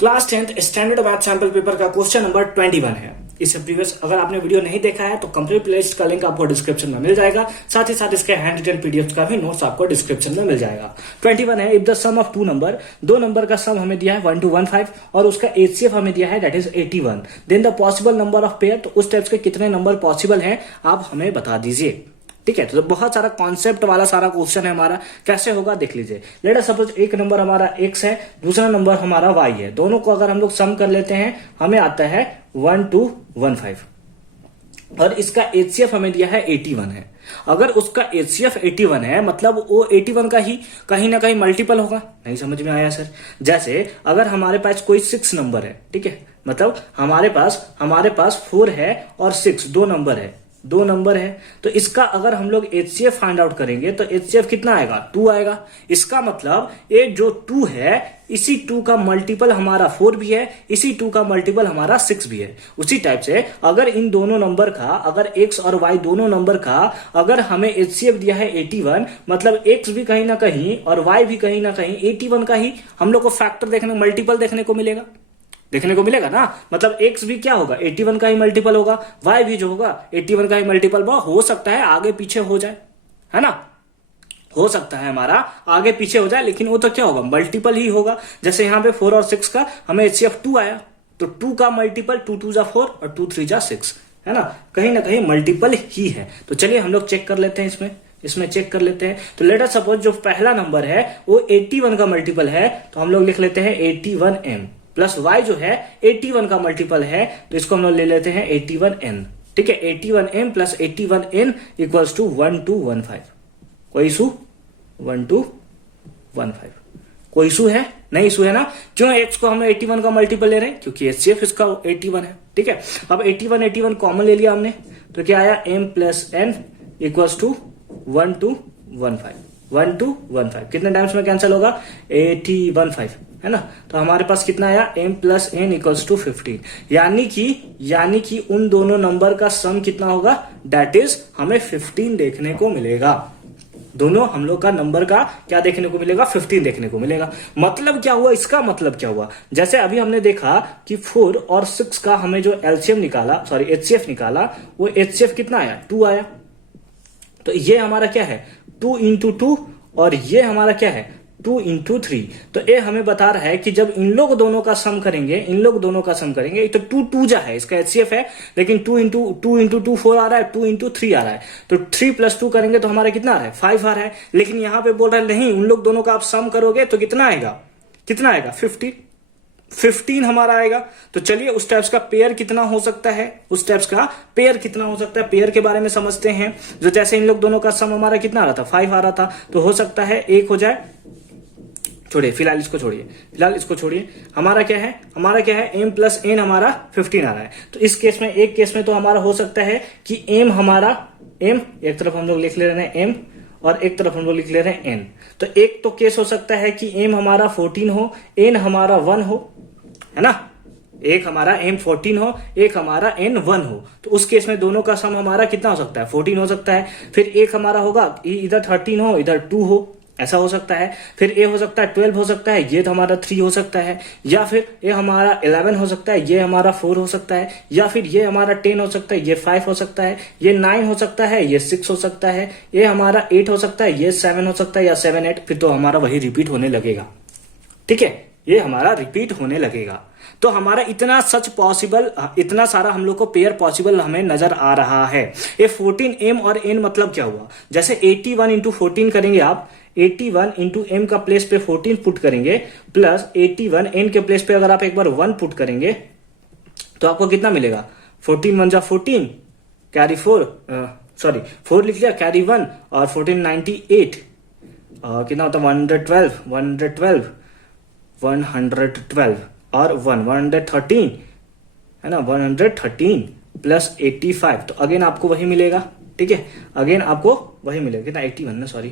Class 10th standard math sample paper का question number 21 है। इससे प्रीवियस अगर आपने वीडियो नहीं देखा है तो कंप्लीट प्लेलिस्ट का लिंक आपको डिस्क्रिप्शन में मिल जाएगा। साथ ही साथ इसके हैंड रिटन पीडीएफ का भी नोट्स आपको डिस्क्रिप्शन में मिल जाएगा। 21 है। If the sum of two number, दो नंबर का सम हमें दिया है 1 to 15 और उसका एचसीएफ हमें दिया है that is 81। Then the possible number of pair, तो उस टाइप्स के कितने नंबर पॉसिबल हैं आप हमें बता दीजिए। ठीक है, तो बहुत सारा कॉन्सेप्ट वाला सारा क्वेश्चन है हमारा। कैसे होगा देख लीजिए। लेट अस सपोज एक नंबर हमारा x है, दूसरा नंबर हमारा y है। दोनों को अगर हम लोग सम कर लेते हैं हमें आता है 1 to 15 और इसका एचसीएफ हमें दिया है 81 है। अगर उसका एचसीएफ 81 है मतलब वो 81 का ही कहीं ना कहीं मल्टीपल होगा। नहीं समझ में आया सर? जैसे अगर हमारे पास कोई 6 नंबर है, ठीक है, मतलब हमारे पास 4 है और 6 दो नंबर है तो इसका अगर हम लोग एचसीएफ फाइंड आउट करेंगे तो एचसीएफ कितना आएगा? 2 आएगा। इसका मतलब ये जो 2 है इसी 2 का मल्टीपल हमारा 4 भी है, इसी 2 का मल्टीपल हमारा 6 भी है। उसी टाइप से अगर इन दोनों नंबर का, अगर x और y दोनों नंबर का अगर हमें एचसीएफ दिया है 81 मतलब x भी कहीं ना कहीं और y भी कहीं ना कहीं 81 का ही हम लोग को फैक्टर मल्टीपल देखने को मिलेगा ना। मतलब x भी क्या होगा? 81 का ही मल्टीपल होगा। y भी जो होगा 81 का ही मल्टीपल हो सकता है आगे पीछे हो जाए, है ना, हो सकता है हमारा आगे पीछे हो जाए, लेकिन वो तो क्या होगा? मल्टीपल ही होगा। जैसे यहाँ पे 4 और 6 का हमें एचसीएफ 2 आया तो 2 का मल्टीपल 2 2 जा 4 और 2 3 जा 6, है ना, कहीं ना कहीं मल्टीपल ही है। तो चलिए हम लोग चेक कर लेते हैं, इसमें चेक कर लेते हैं। तो लेट अस सपोज जो पहला नंबर है वो 81 का मल्टीपल है तो हम लोग लिख लेते हैं 81m प्लस y जो है 81 का मल्टीपल है तो इसको हम लोग ले लेते हैं 81n। ठीक है, 81m plus 81n equals to 1 to 15। कोई इशू? 1 to 15 कोई इशू है? नहीं इशू है ना। क्यों? x को हम 81 का मल्टीपल ले रहे हैं क्योंकि एचसीएफ इसका 81 है। ठीक है, अब 81 कॉमन ले लिया हमने तो क्या आया? m plus n equals to 1 to 15 कितने टाइम्स में कैंसिल होगा? 81 है ना। तो हमारे पास कितना आया? m plus n equals to 15। यानी कि उन दोनों नंबर का सम कितना होगा? दैट इज हमें 15 देखने को मिलेगा। दोनों हम लोग का नंबर का क्या देखने को मिलेगा? 15 देखने को मिलेगा। मतलब क्या हुआ? इसका मतलब क्या हुआ? जैसे अभी हमने देखा कि 4 और 6 का हमें जो एचसीएफ निकाला वो एचसीएफ कितना आया? 2 आया। तो ये हमारा क्या है? 2 into 2 और ये हमारा क्या है? 2 into 3। तो ये हमें बता रहा है कि जब इन लोग दोनों का सम करेंगे तो 2 2 जा है, इसका एचसीएफ है, लेकिन 2 into 2 4 आ रहा है, 2 into 3 आ रहा है। तो 3 प्लस 2 करेंगे तो हमारा कितना आ रहा है? 5 आ रहा है। लेकिन यहां पे बोल रहा है नहीं, उन लोग दोनों का आप सम करोगे तो कितना आएगा? 15 हमारा आएगा। तो चलिए उस टाइप्स का पेयर कितना हो सकता है, पेयर के बारे में समझते हैं। जो जैसे इन लोग दोनों का सम हमारा कितना आ रहा था? 5 आ रहा था, तो हो सकता है एक हो जाए। छोड़िए, फिलहाल इसको छोड़िए। हमारा क्या है? m प्लस n हमारा 15 आ रहा है। तो इस केस में, एक केस में तो हमारा हो सकता है कि m एक तरफ हम लोग लिख ले रहे हैं m और एक तरफ हम लोग लिख ले रहे हैं n। तो एक तो केस हो सकता है कि m हमारा 14 हो, n हमारा 1 हो, है ना। एक हमारा m 14 हो, एक हमारा n 1 हो। तो उस केस में दोनों का सम हमारा कितना हो सकता है? 14 हो सकता है। फिर एक हमारा होगा इधर 13 हो, इधर 2 हो, ऐसा हो सकता है। फिर ए हो सकता है 12 हो सकता है, ये तो हमारा 3 हो सकता है। या फिर ये हमारा 11 हो सकता है, ये हमारा 4 हो सकता है। या फिर ये हमारा 10 हो सकता है, ये 5 हो सकता है। ये 9 हो सकता है, ये 6 हो सकता है। ये हमारा 8 हो सकता है, ये 7 हो सकता है, या 7 8। फिर तो हमारा वही रिपीट होने लगेगा। ठीक है, ये हमारा रिपीट होने लगेगा। तो हमारा इतना सारा हम लोग को पेयर पॉसिबल हमें नजर आ रहा है। ये 14m और n मतलब क्या हुआ? जैसे 81 into 14 करेंगे आप, 81 into m का प्लेस पे 14 पुट करेंगे प्लस 81 n के प्लेस पे अगर आप एक बार 1 पुट करेंगे तो आपको कितना मिलेगा? 14 1 जा 14 कैरी 4 लिख लिया, कैरी 1 और 14 98 कितना होता है? 112 और 113 है ना, 113 प्लस 85 तो अगेन आपको वही मिलेगा। ठीक है, अगेन आपको वही मिलेगा कितना? 81 ना, सॉरी,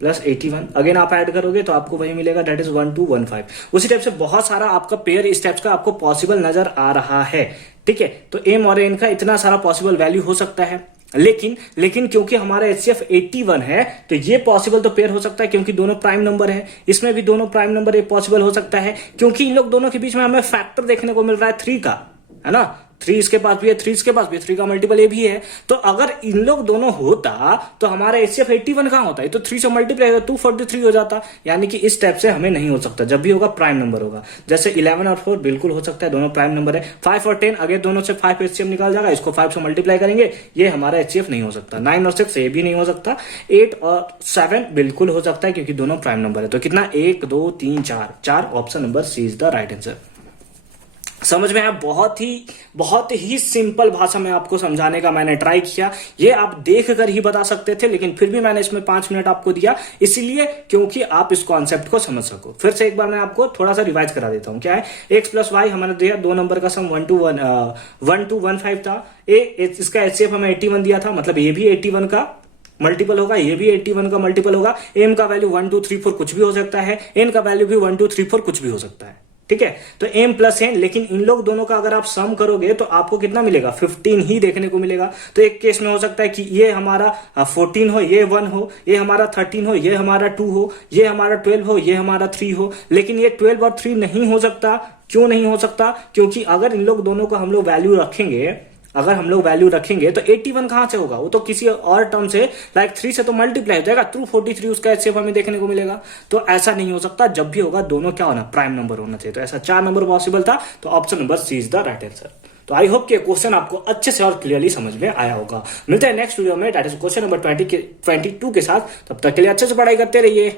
प्लस 81 अगेन आप ऐड करोगे तो आपको वही मिलेगा, दैट इज 1 to 15। उसी टाइप से बहुत सारा आपका पेयर इस टाइप का आपको पॉसिबल नजर आ रहा है। ठीक है, तो m और n का इतना सारा पॉसिबल वैल्यू हो सकता है। लेकिन क्योंकि हमारा HCF 81 है तो ये पॉसिबल तो पेयर हो सकता है क्योंकि दोनों प्राइम नंबर है। इसमें भी दोनों प्राइम नंबर ये पॉसिबल हो सकता है क्योंकि इन लोग दोनों के बीच में हमें फैक्टर देखने को मिल रहा है 3 का, है ना। 3 इसके पास भी है, 3 इसके पास भी है, 3 का मल्टीपल ये भी है। तो अगर इन लोग दोनों होता तो हमारा HCF 81 कहां होता है, तो 3 से मल्टीप्लाई 243 हो जाता। यानी कि इस टाइप से हमें नहीं हो सकता, जब भी होगा प्राइम नंबर होगा। जैसे 11 और 4 बिल्कुल हो सकता है, दोनों प्राइम नंबर है। 5 और 10 अगर दोनों से 5 HCF निकाल जाएगा, इसको 5 से मल्टीप्लाई करेंगे, ये हमारा HCF नहीं हो सकता। 9 और 6 ये भी नहीं हो सकता। 8 और 7 बिल्कुल हो सकता है क्योंकि दोनों प्राइम नंबर है। तो कितना, 1 2 3 4 option number C is the right answer. समझ में आया? बहुत ही सिंपल भाषा में आपको समझाने का मैंने ट्राई किया। ये आप देख कर ही बता सकते थे, लेकिन फिर भी मैंने इसमें 5 मिनट आपको दिया, इसीलिए क्योंकि आप इस कॉन्सेप्ट को समझ सको। फिर से एक बार मैं आपको थोड़ा सा रिवाइज करा देता हूं। क्या है, x प्लस वाई हमारे दिया, 2 नंबर का सम 1 to 15 था। इसका HCF हमें 81 दिया था, मतलब ये भी 81 का मल्टीपल होगा, ये भी 81 का मल्टीपल होगा। m का वैल्यू 1 2 3 4 कुछ भी हो सकता है, n का वैल्यू भी 1 2 3 4 कुछ भी हो सकता है। ठीक है, तो m प्लस n, लेकिन इन लोग दोनों का अगर आप सम करोगे तो आपको कितना मिलेगा, 15 ही देखने को मिलेगा। तो एक केस में हो सकता है कि ये हमारा 14 हो, ये 1 हो, ये हमारा 13 हो, ये हमारा 2 हो, ये हमारा 12 हो, ये हमारा 3 हो। लेकिन ये 12 और 3 नहीं हो सकता। क्यों नहीं हो सकता? क्योंकि अगर इन लोग दोनों को हम लोग वैल्यू रखेंगे तो 81 कहां से होगा, वो तो किसी और टर्म से, लाइक 3 से तो मल्टीप्लाई हो जाएगा, 243 उसका HCF हमें देखने को मिलेगा। तो ऐसा नहीं हो सकता। जब भी होगा दोनों क्या होना, प्राइम नंबर होना चाहिए। तो ऐसा 4 नंबर पॉसिबल था, तो option number C is the right answer. तो आई होप कि क्वेश्चन आपको अच्छे से और क्लियरली समझ में आया होगा। मिलते हैं नेक्स्ट वीडियो में, दैट इज क्वेश्चन नंबर 22 के साथ। तब तक के लिए अच्छे से पढ़ाई करते रहिए।